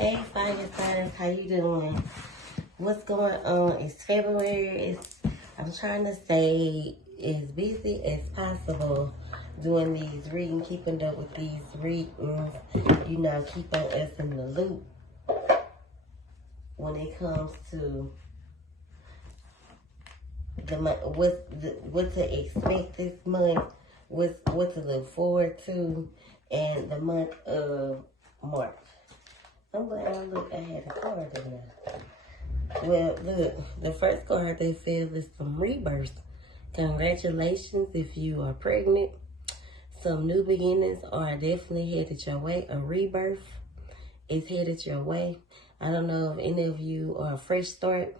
Hey, fire signs, how you doing? What's going on? It's February. I'm trying to stay as busy as possible doing these readings, keeping up with these readings, keeping us in the loop when it comes to what to expect this month, what to look forward to, and the month of March. I'm glad I had a card in there. Well, look, the first card they feel is some rebirth. Congratulations if you are pregnant. Some new beginnings are definitely headed your way. A rebirth is headed your way. I don't know if any of you are a fresh start.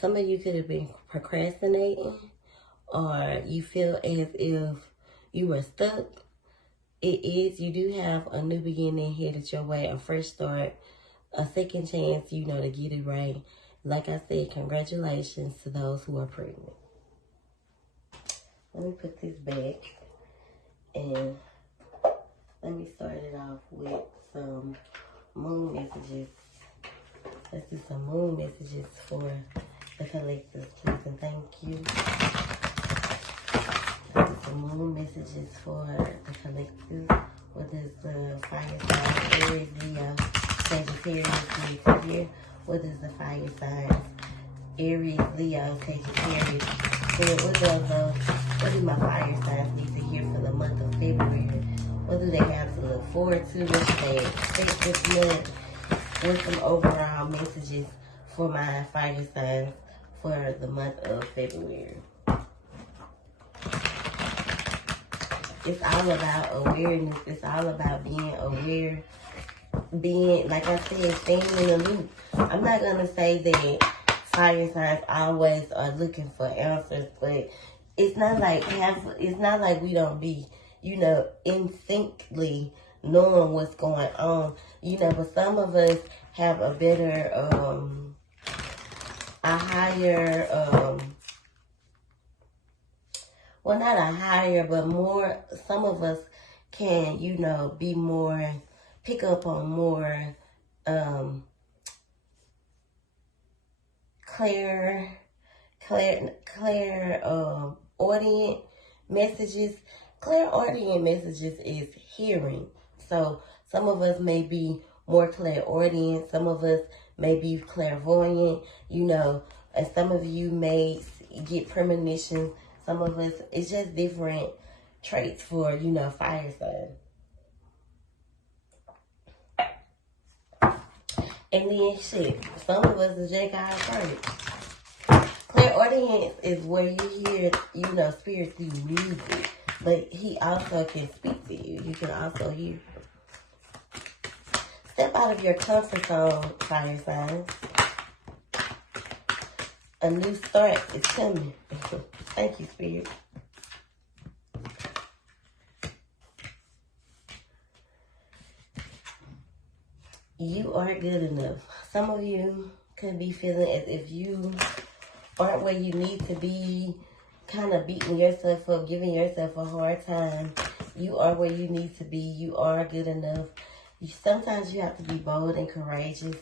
Some of you could have been procrastinating, or you feel as if you were stuck. You do have a new beginning headed your way, a fresh start, a second chance, to get it right. Like I said, congratulations to those who are pregnant. Let me put this back, and let me start it off with some moon messages. Let's do some moon messages for the collective, please, and thank you. Some moon messages for the collective. What is the fire sign? Aries Leo Sagittarius need to hear? What is the fire signs? Aries Leo Sagittarius. What do my fire signs need to hear for the month of February? What do they have to look forward to? What do they expect this month? What's some overall messages for my fire signs for the month of February? It's all about awareness. It's all about being aware. Being, like I said, staying in the loop. I'm not going to say that fire signs always are looking for answers, but it's not like we don't be, instinctively knowing what's going on. But some of us have a better, a higher, well, not a higher, but more, some of us can, be more, pick up on more clear audience messages. Clear audience messages is hearing. So some of us may be more clairaudient, some of us may be clairvoyant, and some of you may get premonition. Some of us, it's just different traits for, fire sign. And then some of us is just God first. Clairaudience is where you hear, spirit through music, but he also can speak to you. You can also hear. Step out of your comfort zone, fire signs. A new start is coming. Thank you, Spirit. You are good enough. Some of you could be feeling as if you aren't where you need to be, kind of beating yourself up, giving yourself a hard time. You are where you need to be. You are good enough. Sometimes you have to be bold and courageous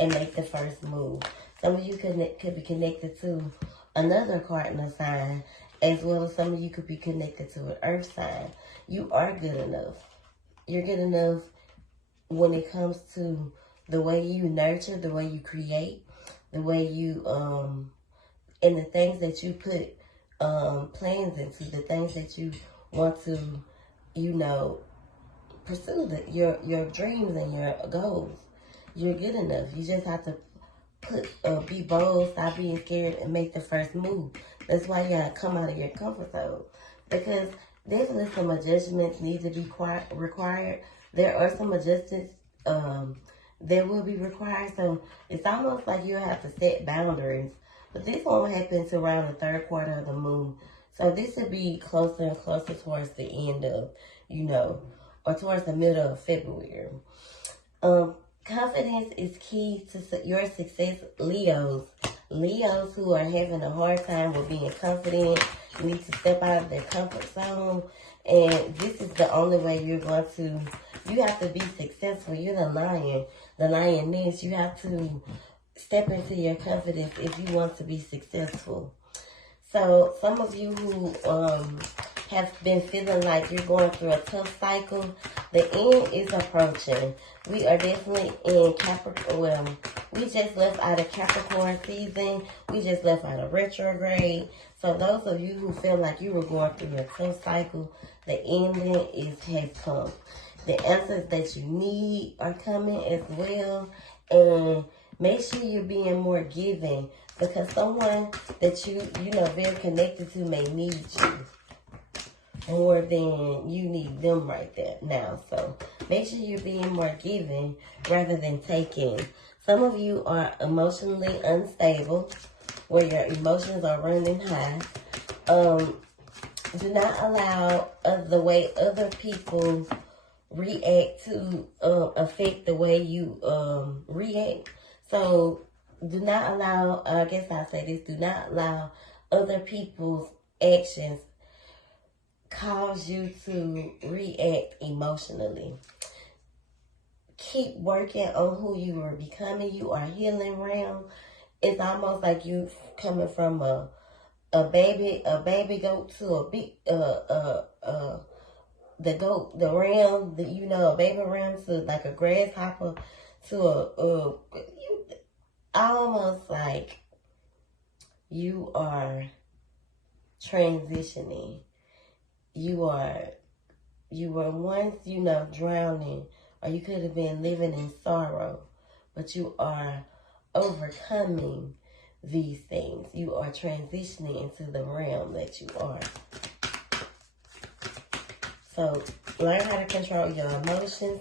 and make the first move. Some of you could be connected to another cardinal sign, as well as some of you could be connected to an earth sign. You are good enough. You're good enough when it comes to the way you nurture, the way you create, the way you, and the things that you put plans into, the things that you want to, pursue, your dreams and your goals. You're good enough. You just have to be bold, stop being scared, and make the first move. That's why you gotta come out of your comfort zone, because definitely some adjustments need to be required. There are some adjustments that will be required, so it's almost like you have to set boundaries. But this one happens around the third quarter of the moon, so this would be closer and closer towards the end of, or towards the middle of February. Confidence is key to your success, Leos. Leos who are having a hard time with being confident need to step out of their comfort zone. And this is the only way you're going to You have to be successful. You're the lion, the lioness. You have to step into your confidence if you want to be successful. So some of you who have been feeling like you're going through a tough cycle, the end is approaching. We are definitely in Capricorn. Well, we just left out of Capricorn season. We just left out of retrograde. So those of you who feel like you were going through a tough cycle, the ending has come. The answers that you need are coming as well. And make sure you're being more giving, because someone that you know, very connected to may need you more than you need them right there now. So make sure you're being more giving rather than taking. Some of you are emotionally unstable, where your emotions are running high. Do not allow the way other people react to affect the way you react. So do not allow, I guess I'll say this, do not allow other people's actions cause you to react emotionally. Keep working on who you are becoming. You are healing realm. It's almost like you coming from a baby goat to a big the ram, you know, a baby ram to like a grasshopper to almost like you are transitioning. You were once, you know, drowning, or you could have been living in sorrow, but you are overcoming these things. You are transitioning into the realm that you are. So learn how to control your emotions.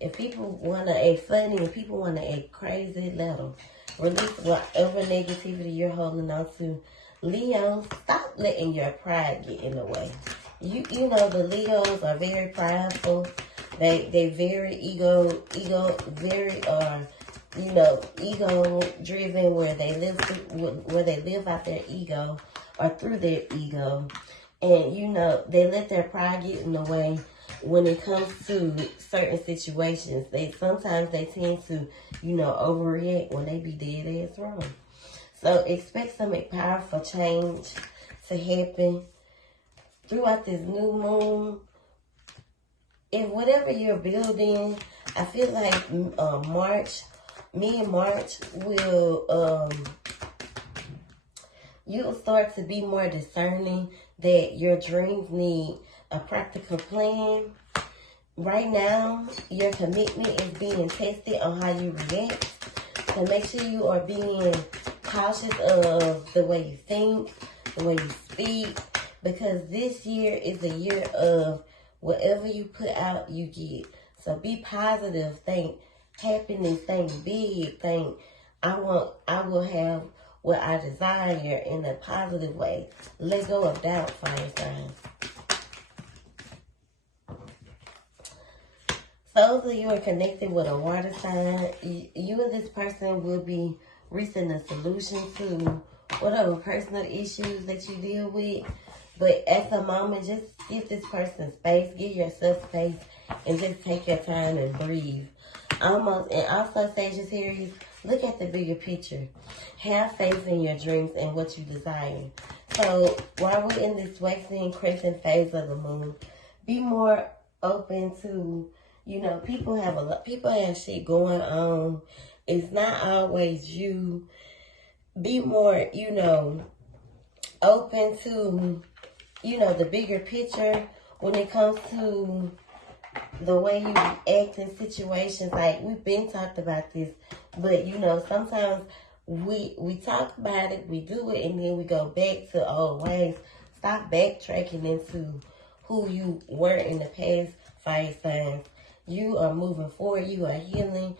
If people want to act funny, if people want to act crazy, let them. Release whatever negativity you're holding on to. Leo, stop letting your pride get in the way. You know, the Leos are very prideful. They very ego driven, where they live out their ego or through their ego. And, you know, they let their pride get in the way when it comes to certain situations. Sometimes they tend to, you know, overreact when they be dead ass wrong. So expect some powerful change to happen throughout this new moon. If whatever you're building, I feel like March will, you'll start to be more discerning that your dreams need a practical plan. Right now, your commitment is being tested on how you react. So make sure you are being cautious of the way you think, the way you speak, because this year is a year of whatever you put out, you get. So be positive, think happiness, think big, think I will have what I desire in a positive way. Let go of doubt, fire signs. Those of you are connected with a water sign, you and this person will be reaching a solution to whatever personal issues that you deal with. But at the moment, just give this person space, give yourself space, and just take your time and breathe. And also, Sagittarius, look at the bigger picture. Have faith in your dreams and what you desire. So while we're in this waxing crescent phase of the moon, be more open to, you know, people have shit going on. It's not always you. Be more, you know, open to, you know, the bigger picture when it comes to the way you act in situations. Like, we've been talked about this, but, you know, sometimes we talk about it, we do it, and then we go back to old ways. Stop backtracking into who you were in the past, fire signs. You are moving forward. You are healing.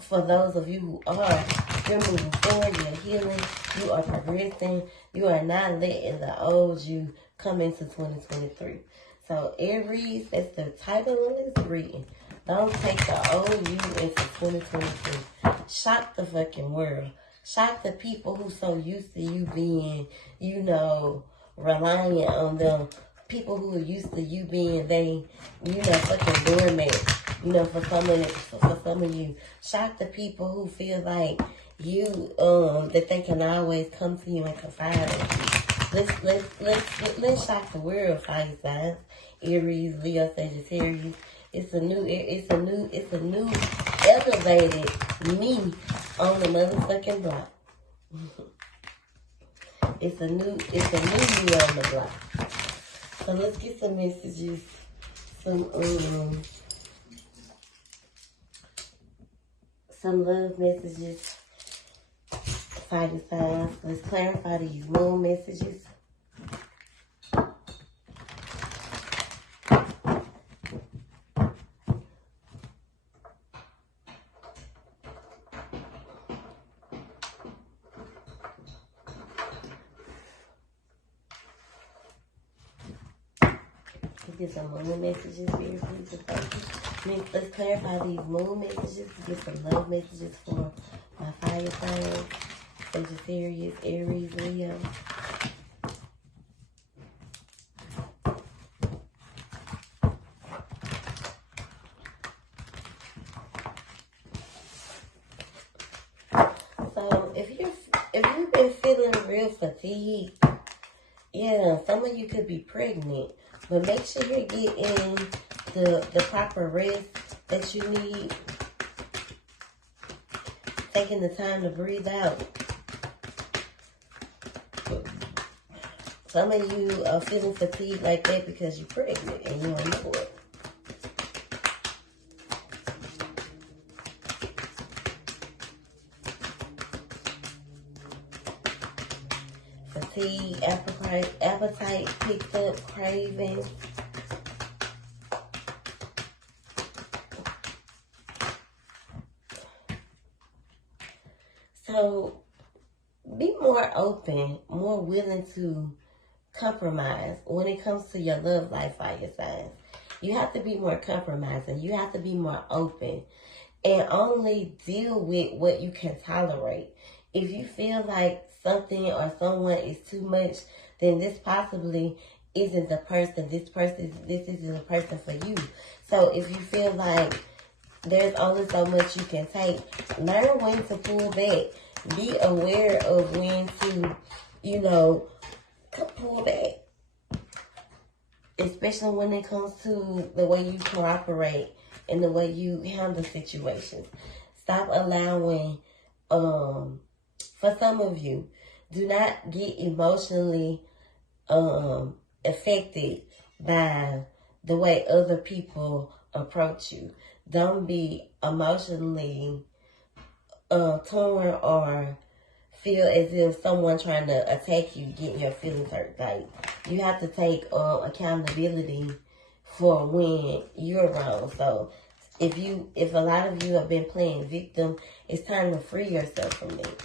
For those of you who are, you're moving forward. You're healing. You are progressing. You are not letting the old you come into 2023. So Aries, that's the title of this reading. Don't take the old you into 2023. Shock the fucking world. Shock the people who so used to you being, you know, reliant on them. People who are used to you being they, you know, fucking doormats. You know, for some of you, shock the people who feel like you, that they can always come to you and confide in you. Let's shock the world, fire signs. Aries, Leo, Sagittarius. It's a new elevated me on the motherfucking block. It's a new me on the block. So let's get some messages, some love messages, fire signs. Let's clarify these moon messages. Get some moon messages here, please. Let's clarify these moon messages. Get some love messages for my fire signs, Sagittarius, Aries, Leo. So if you've been feeling real fatigued, yeah, some of you could be pregnant. But make sure you're getting the proper rest that you need. Taking the time to breathe out. Some of you are feeling fatigued like that because you're pregnant and you don't know it. Fatigue, appetite picked up, craving. So be more open, more willing to compromise when it comes to your love life, fire signs. You have to be more compromising. You have to be more open and only deal with what you can tolerate. If you feel like something or someone is too much, then this possibly isn't the person. This isn't the person for you. So if you feel like there's only so much you can take, learn when to pull back. Be aware of when to, pull back. Especially when it comes to the way you cooperate and the way you handle situations. Stop allowing, for some of you, do not get emotionally affected by the way other people approach you. Don't be emotionally torn or feel as if someone trying to attack you, getting your feelings hurt. Like, you have to take accountability for when you're wrong. So if a lot of you have been playing victim, it's time to free yourself from that.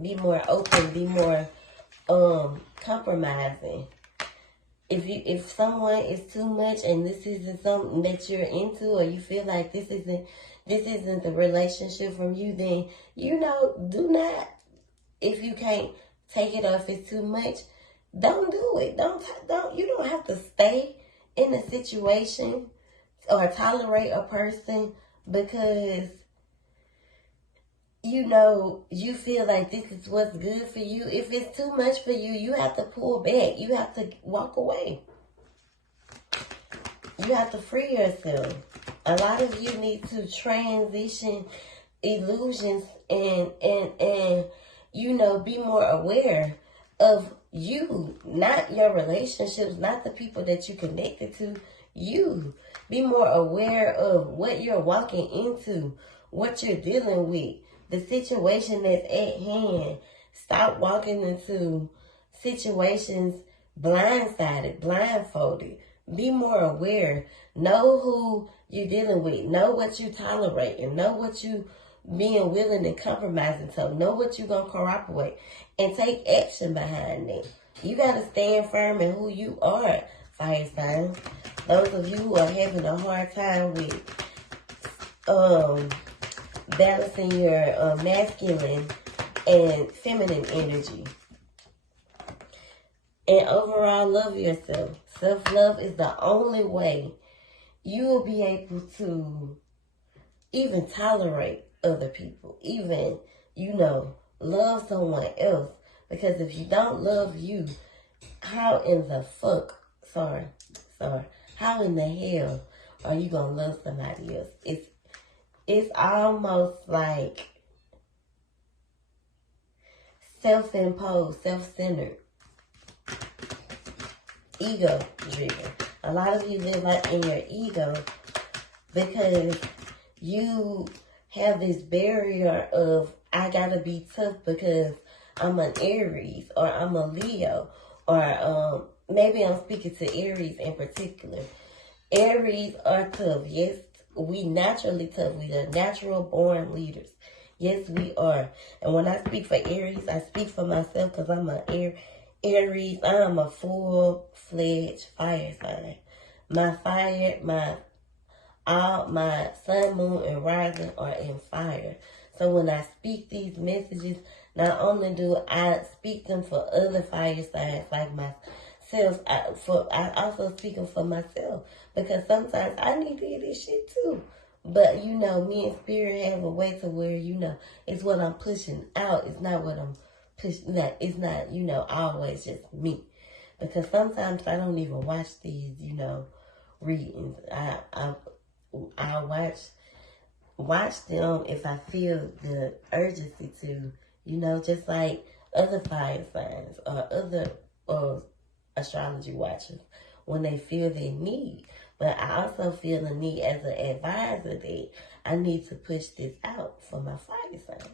Be more open, be more compromising. If someone is too much and this isn't something that you're into, or you feel like this isn't the relationship from you, then do not. If you can't take it, or if it's too much, don't do it. You don't have to stay in a situation or tolerate a person because you feel like this is what's good for you. If it's too much for you, you have to pull back. You have to walk away. You have to free yourself. A lot of you need to transition illusions and be more aware of you, not your relationships, not the people that you connected to. You be more aware of what you're walking into, what you're dealing with, the situation that's at hand. Stop walking into situations blindsided, blindfolded. Be more aware. Know who you're dealing with. Know what you tolerate, and know what you being willing and compromising to. Know what you're going to cooperate and take action behind it. You got to stand firm in who you are, fire signs. Those of you who are having a hard time with balancing your masculine and feminine energy. And overall, love yourself. Self-love is the only way you will be able to even tolerate other people, even, love someone else. Because if you don't love you, how in the fuck, how in the hell are you gonna love somebody else? It's almost like self-imposed, self-centered, ego-driven. A lot of you live like in your ego because you have this barrier of, I gotta be tough because I'm an Aries or I'm a Leo, or maybe I'm speaking to Aries in particular. Aries are tough. Yes, we naturally tough. We are natural born leaders. Yes, we are. And when I speak for Aries, I speak for myself because I'm an Aries. I am a full-fledged fire sign. My sun, moon, and rising are in fire. So when I speak these messages, not only do I speak them for other fire signs like myself, I also speak them for myself. Because sometimes I need to hear this shit too. But, me and Spirit have a way to where, it's what I'm pushing out. It's not what I'm pushing. It's not, always just me. Because sometimes I don't even watch these, readings. I watch them if I feel the urgency to, just like other fire signs or other astrology watchers when they feel their need. But I also feel the need as an advisor that I need to push this out for my fire signs.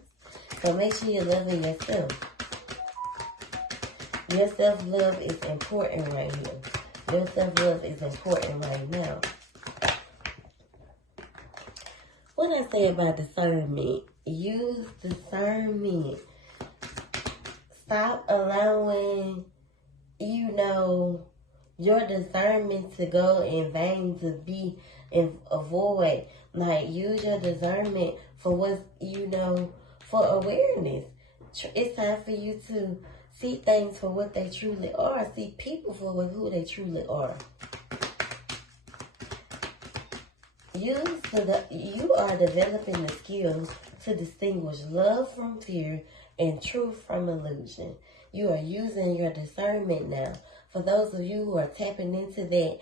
So make sure you're loving yourself. Your self-love is important right here. Your self-love is important right now. What I say about discernment, use discernment. Stop allowing, your discernment to go in vain, to be in a void. Like, use your discernment for what's, for awareness. It's time for you to see things for what they truly are. See people for who they truly are. You are developing the skills to distinguish love from fear and truth from illusion. You are using your discernment now. For those of you who are tapping into that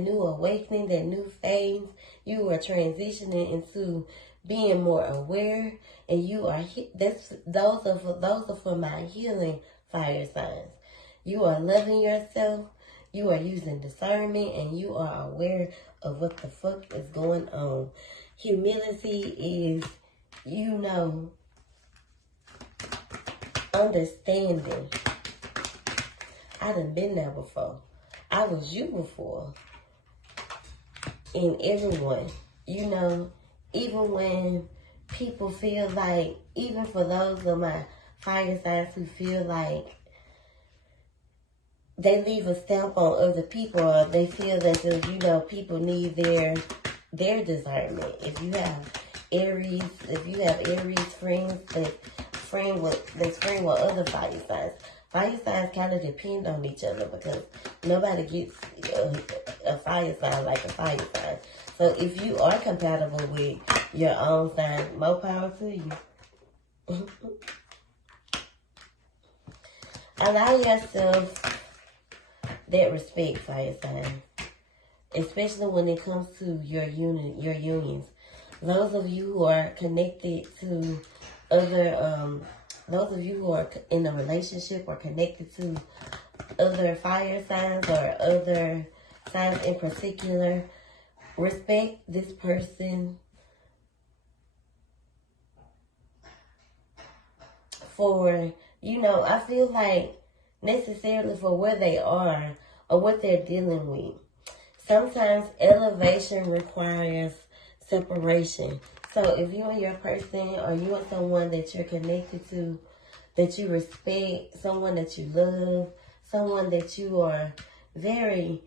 new awakening, that new phase, you are transitioning into being more aware, and you are those are for my healing fire signs. You are loving yourself. You are using discernment, and you are aware of what the fuck is going on. Humility is, understanding. I done been there before. I was you before. And everyone, even when people feel like, even for those of my fire signs who feel like they leave a stamp on other people, or they feel that, people need their discernment. If you have Aries friends that friend with other fire signs. Fire signs kind of depend on each other because nobody gets a fire sign like a fire sign. So if you are compatible with your own sign, more power to you. Allow yourself that respect, fire sign, especially when it comes to your unions. Those of you who are connected to other, those of you who are in a relationship or connected to other fire signs or other signs in particular, respect this person for, I feel like necessarily for where they are or what they're dealing with. Sometimes elevation requires separation. So if you and your person, or you and someone that you're connected to, that you respect, someone that you love, someone that you are very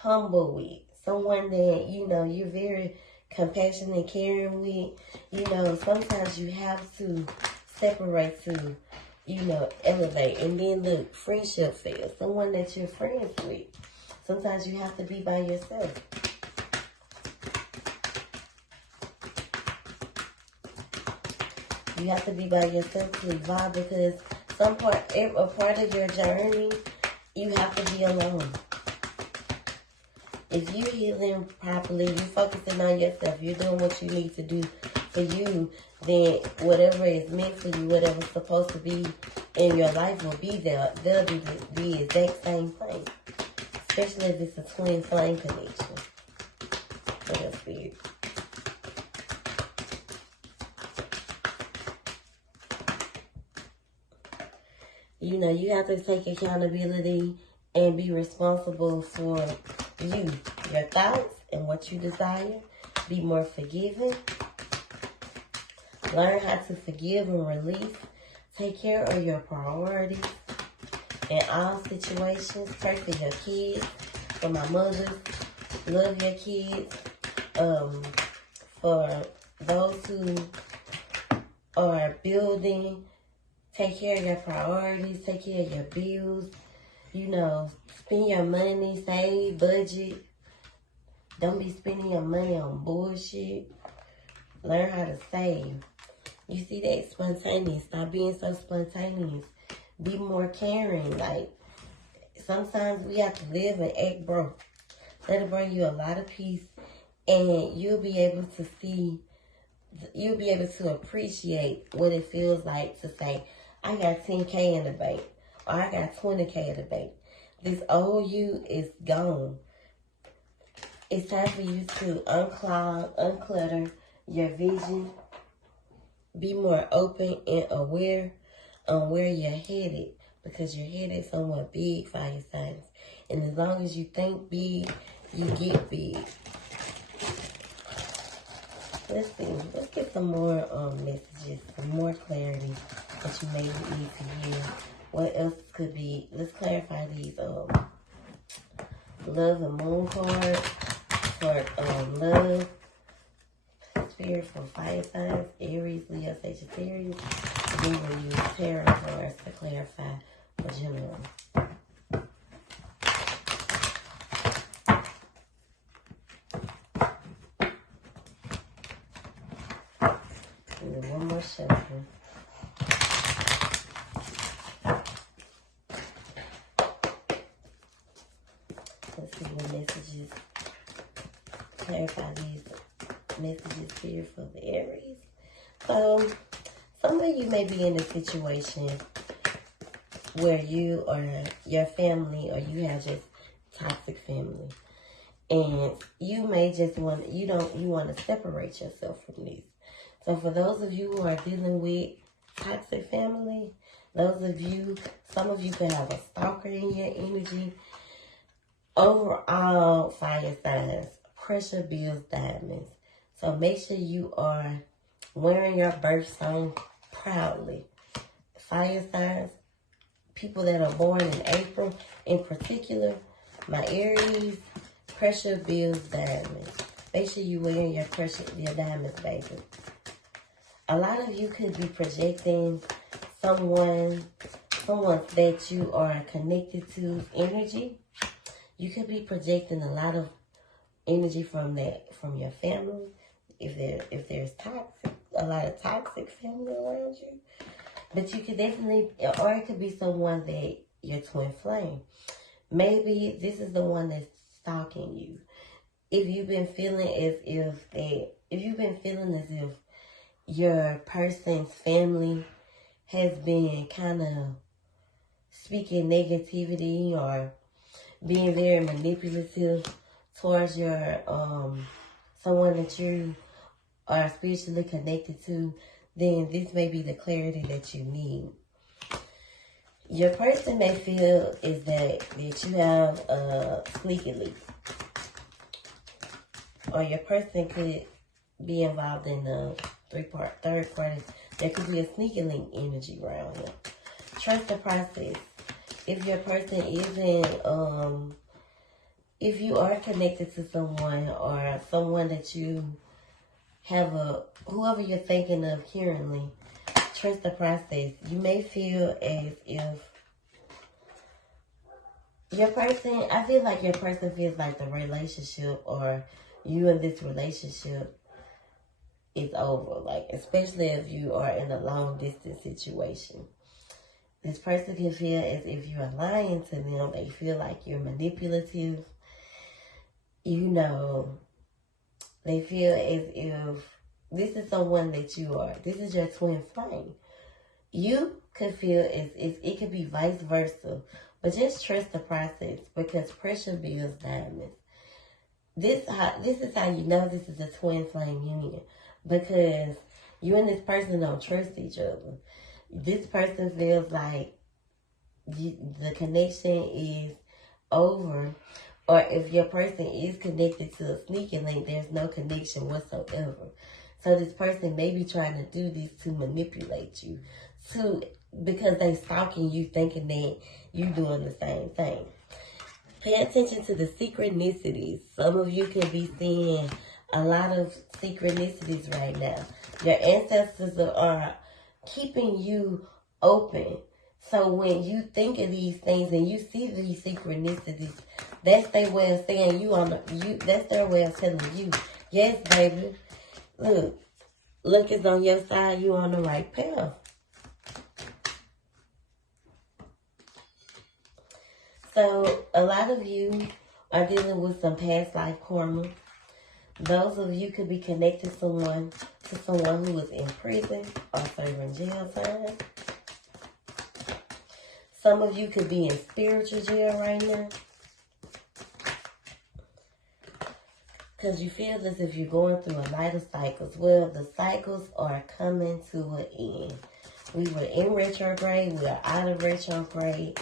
humble with, someone that, you're very compassionate and caring with, sometimes you have to separate to you know, elevate. And then look, friendship fails. Someone that you're friends with. Sometimes you have to be by yourself. You have to be by yourself to evolve, because a part of your journey, you have to be alone. If you're healing properly, you're focusing on yourself, you're doing what you need to do for you, then whatever is meant for you, whatever's supposed to be in your life will be there. They'll be the exact same thing. Especially if it's a twin flame connection. So that's weird. You know, you have to take accountability and be responsible for you, your thoughts, and what you desire. Be more forgiving. Learn how to forgive and release. Take care of your priorities in all situations. Pray for your kids. For my mothers, love your kids. For those who are building, take care of your priorities. Take care of your bills. You know, spend your money, save, budget. Don't be spending your money on bullshit. Learn how to save. You see that? Spontaneous. Stop being so spontaneous. Be more caring. Like, sometimes we have to live and act broke. That'll bring you a lot of peace. And you'll be able to see, you'll be able to appreciate what it feels like to say, I got 10K in the bank. Or I got 20K in the bank. This old you is gone. It's time for you to unclog, unclutter your vision. Be more open and aware on where you're headed, because you're headed somewhere big, fire signs. And as long as you think big, you get big. Let's see. Let's get some more messages, some more clarity that you may need to hear. What else could be? Let's clarify these love and moon cards for love. Spirit for fire signs, Aries, Leo, Sagittarius. Then we'll use tarot cards to clarify for general. And then one more shuffle. Let's see the messages. Clarify these messages here for the Aries. So, some of you may be in a situation where you or your family, or you have just toxic family, and you may just want to separate yourself from this. So for those of you who are dealing with toxic family, some of you could have a stalker in your energy. Overall, fire signs, pressure builds diamonds. So make sure you are wearing your birth sign proudly. Fire signs, people that are born in April in particular, my Aries, pressure builds diamonds. Make sure you wearing your diamonds, baby. A lot of you could be projecting someone that you are connected to energy. You could be projecting a lot of energy from your family. If there's a lot of toxic family around you. But you could definitely, or it could be someone that your twin flame. Maybe this is the one that's stalking you. If you've been feeling as if your person's family has been kind of speaking negativity or being very manipulative towards your someone that you are spiritually connected to, then this may be the clarity that you need. Your person may feel is that you have a sneaky link, or your person could be involved in a third party. There could be a sneaky link energy around here. Trust the process. If your person isn't, if you are connected to someone, or someone that you have whoever you're thinking of currently, trust the process. You may feel as if your person, I feel like your person feels like the relationship or you in this relationship is over. Like, especially if you are in a long distance situation. This person can feel as if you are lying to them. They feel like you're manipulative. You know, they feel as if this is someone that you are. This is your twin flame. You could feel as if it could be vice versa. But just trust the process, because pressure builds diamonds. This is how you know this is a twin flame union. Because you and this person don't trust each other. This person feels like the connection is over. Or if your person is connected to a sneaky link, there's no connection whatsoever. So this person may be trying to do this to manipulate you. Because they stalking you, thinking that you doing the same thing. Pay attention to the synchronicities. Some of you could be seeing a lot of synchronicities right now. Your ancestors are keeping you open. So when you think of these things and you see these synchronicities, that's their way of saying that's their way of telling you, yes, baby, look is on your side, you on the right path. So a lot of you are dealing with some past life karma. Those of you could be connected to someone who is in prison or serving jail time. Some of you could be in spiritual jail right now. Because you feel as if you're going through a lot of cycles. Well, the cycles are coming to an end. We were in retrograde. We are out of retrograde.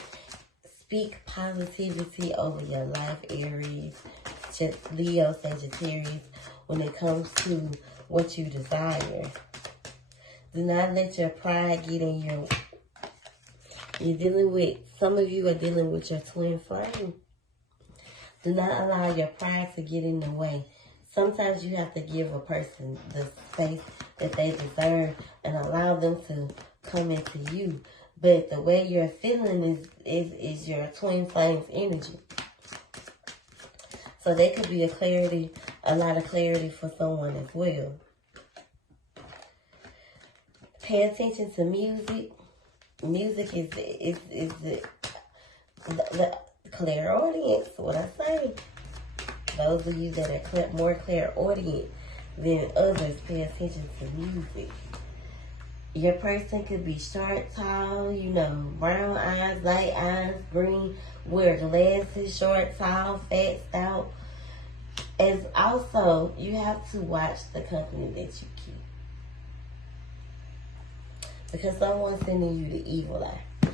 Speak positivity over your life, Aries, Leo, Sagittarius, when it comes to what you desire. Do not let your pride get in your... Some of you are dealing with your twin flame. Do not allow your pride to get in the way. Sometimes you have to give a person the space that they deserve and allow them to come into you. But the way you're feeling is your twin flame's energy. So there could be a lot of clarity for someone as well. Pay attention to music. Music is the clairaudience, what I say. Those of you that are more clairaudient than others, pay attention to music. Your person could be short, tall, brown eyes, light eyes, green, wear glasses, short, tall, fat, stout. And also, you have to watch the company that you keep. Because someone's sending you the evil eye.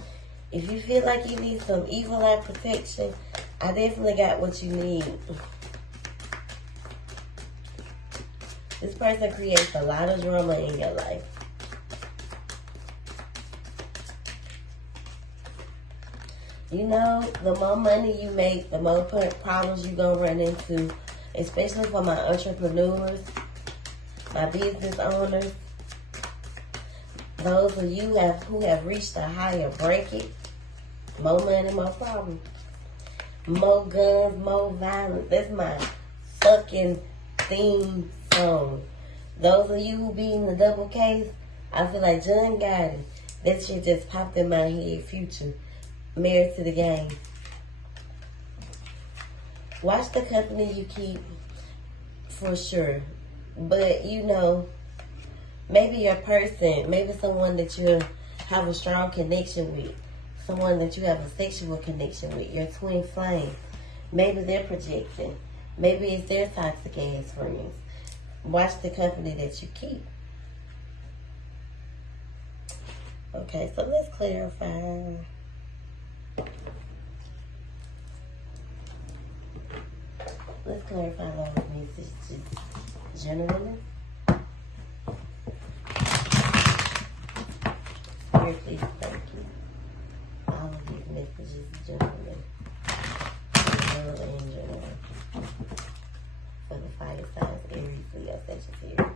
If you feel like you need some evil eye protection, I definitely got what you need. This person creates a lot of drama in your life. The more money you make, the more problems you're going to run into, especially for my entrepreneurs, my business owners, those of you who have reached a higher bracket. More money, more problems. More guns, more violence. That's my fucking theme song. Those of you who be in the double case, I feel like John Gotti. That shit just popped in my head. Future. Married to the Game. Watch the company you keep for sure. But, maybe your person, maybe someone that you have a strong connection with, someone that you have a sexual connection with, your twin flame. Maybe they're projecting. Maybe it's their toxic ass friends. Watch the company that you keep. Okay, so let's clarify. Let's clarify those messages generally. Spirit, please, thank you. All of these messages generally. In general. For the fire signs, Aries, Leo, Sagittarius.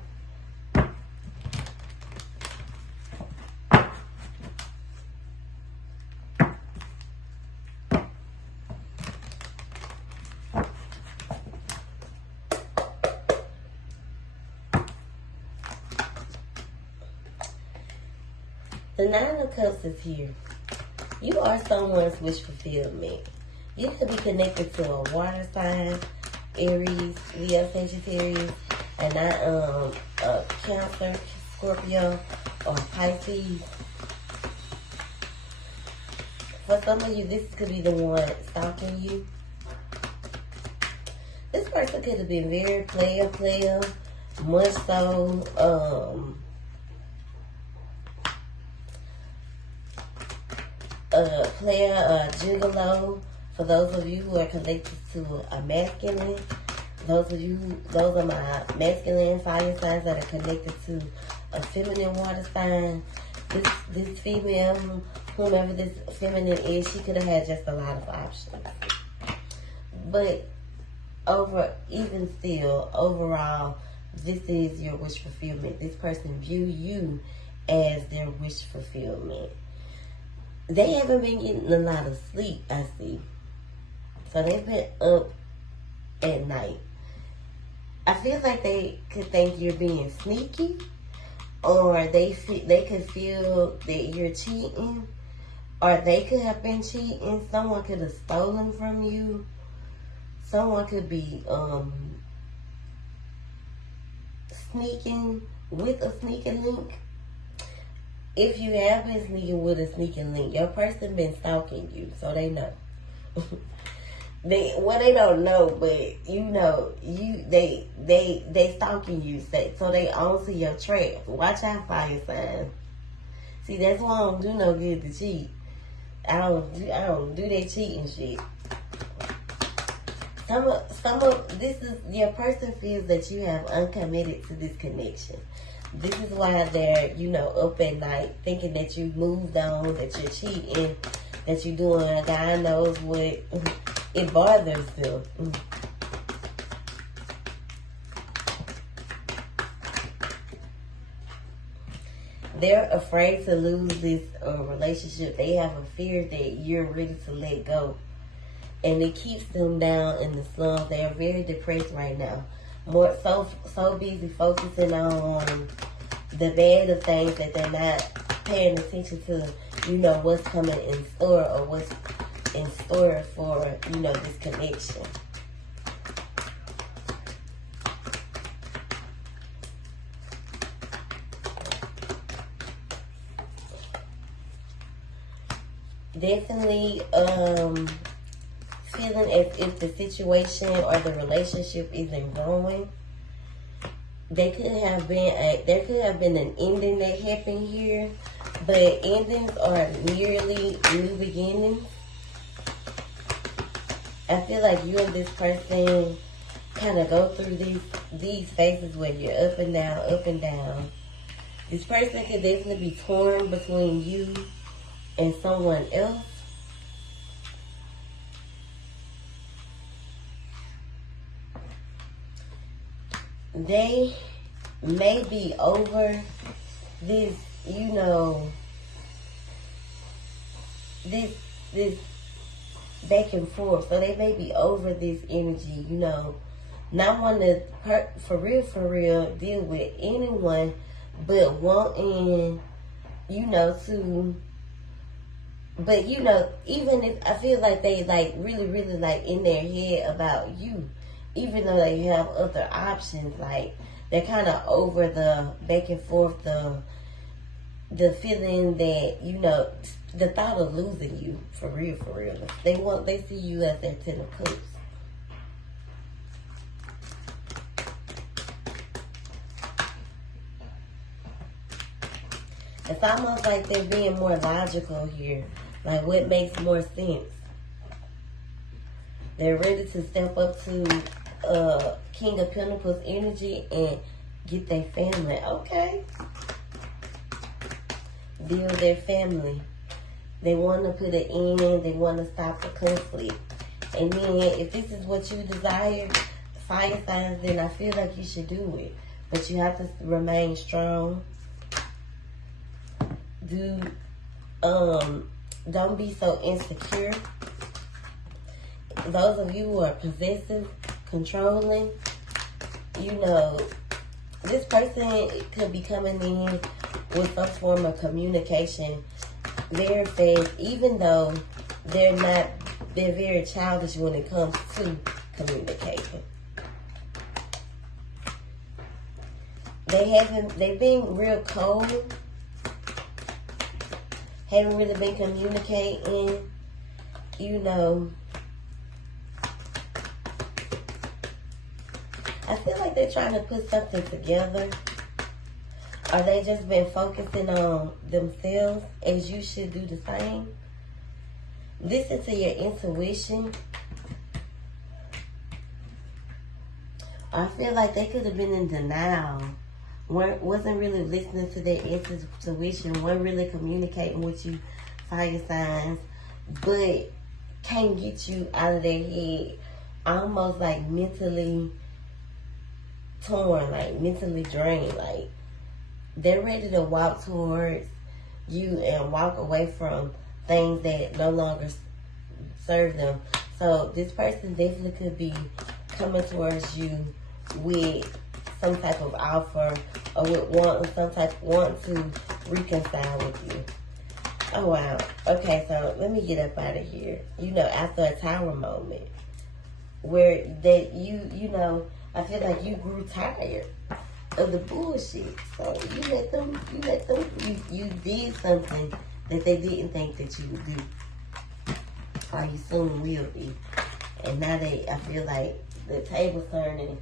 The Nine of Cups is here. You are someone's wish fulfillment. You could be connected to a water sign, Aries, Leo, Sagittarius, and not a Cancer, Scorpio, or Pisces. For some of you, this could be the one stalking you. This person could have been very player, much so, gigolo. For those of you who are connected to a masculine, those are my masculine fire signs that are connected to a feminine water sign. This female, whomever this feminine is, she could have had just a lot of options. But overall, this is your wish fulfillment. This person view you as their wish fulfillment. They haven't been getting a lot of sleep, I see. So they've been up at night. I feel like they could think you're being sneaky, or they could feel that you're cheating, or they could have been cheating. Someone could have stolen from you. Someone could be sneaking with a sneaking link. If you have been sneaking with a sneaking link, your person been stalking you, so they know. They don't know, but you know, they stalking you, so they onto your trap. Watch out, fire signs. See, that's why I don't do no good to cheat. I don't do that cheating shit. Some of this is your person feels that you have uncommitted to this connection. This is why they're, up at night thinking that you moved on, that you're cheating, that you're doing God knows what. It bothers them. They're afraid to lose this relationship. They have a fear that you're ready to let go. And it keeps them down in the slums. They are very depressed right now. So busy focusing on the bad of things that they're not paying attention to, what's coming in store or what's in store for, this connection. Definitely feeling as if the situation or the relationship isn't growing. There could have been an ending that happened here, but endings are nearly new beginnings. I feel like you and this person kind of go through these phases where you're up and down, up and down. This person could definitely be torn between you and someone else. They may be over this, this back and forth. So they may be over this energy, not wanting to, for real, deal with anyone, but wanting, but even if I feel like they really in their head about you, even though they have other options, they're kind of over the back and forth, the feeling that, the thought of losing you, for real. They see you as their 10 of Cups. It's almost like they're being more logical here. Like, what makes more sense? They're ready to step up to King of Pentacles energy and get their family. Okay. Build their family. They want to put an end. They want to stop the conflict. And then if this is what you desire, fire signs, then I feel like you should do it. But you have to remain strong. Don't be so insecure. Those of you who are possessive, controlling, this person could be coming in with some form of communication very fast, even though they're very childish when it comes to communicating. They've been real cold, haven't really been communicating, you know. I feel like they're trying to put something together. Or they just been focusing on themselves, as you should do the same. Listen to your intuition. I feel like they could have been in denial. Wasn't really listening to their intuition. Weren't really communicating with you, fire signs. But can't get you out of their head. Almost like mentally torn, like mentally drained. Like they're ready to walk towards you and walk away from things that no longer serve them. So this person definitely could be coming towards you with some type of offer, or with want to reconcile with you. Oh wow. Okay, so let me get up out of here. You know, after a tower moment where that you know, I feel like you grew tired of the bullshit. So you did something that they didn't think that you would do, or you soon will be. And now I feel like the table's turning.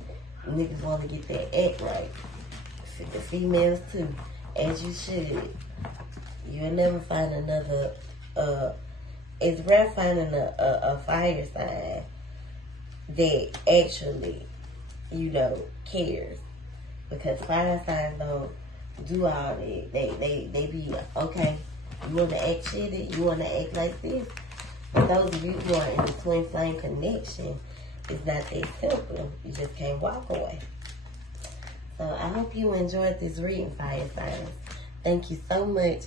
Niggas want to get that act right. The females too, as you should. You'll never find another. It's rare finding a fire sign that actually, you know, cares. Because fire signs don't do all that. They be, okay, you want to act shitty? You want to act like this? But those of you who are in the twin flame connection, it's not that simple. You just can't walk away. So I hope you enjoyed this reading, fire signs. Thank you so much,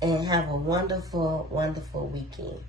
and have a wonderful, wonderful weekend.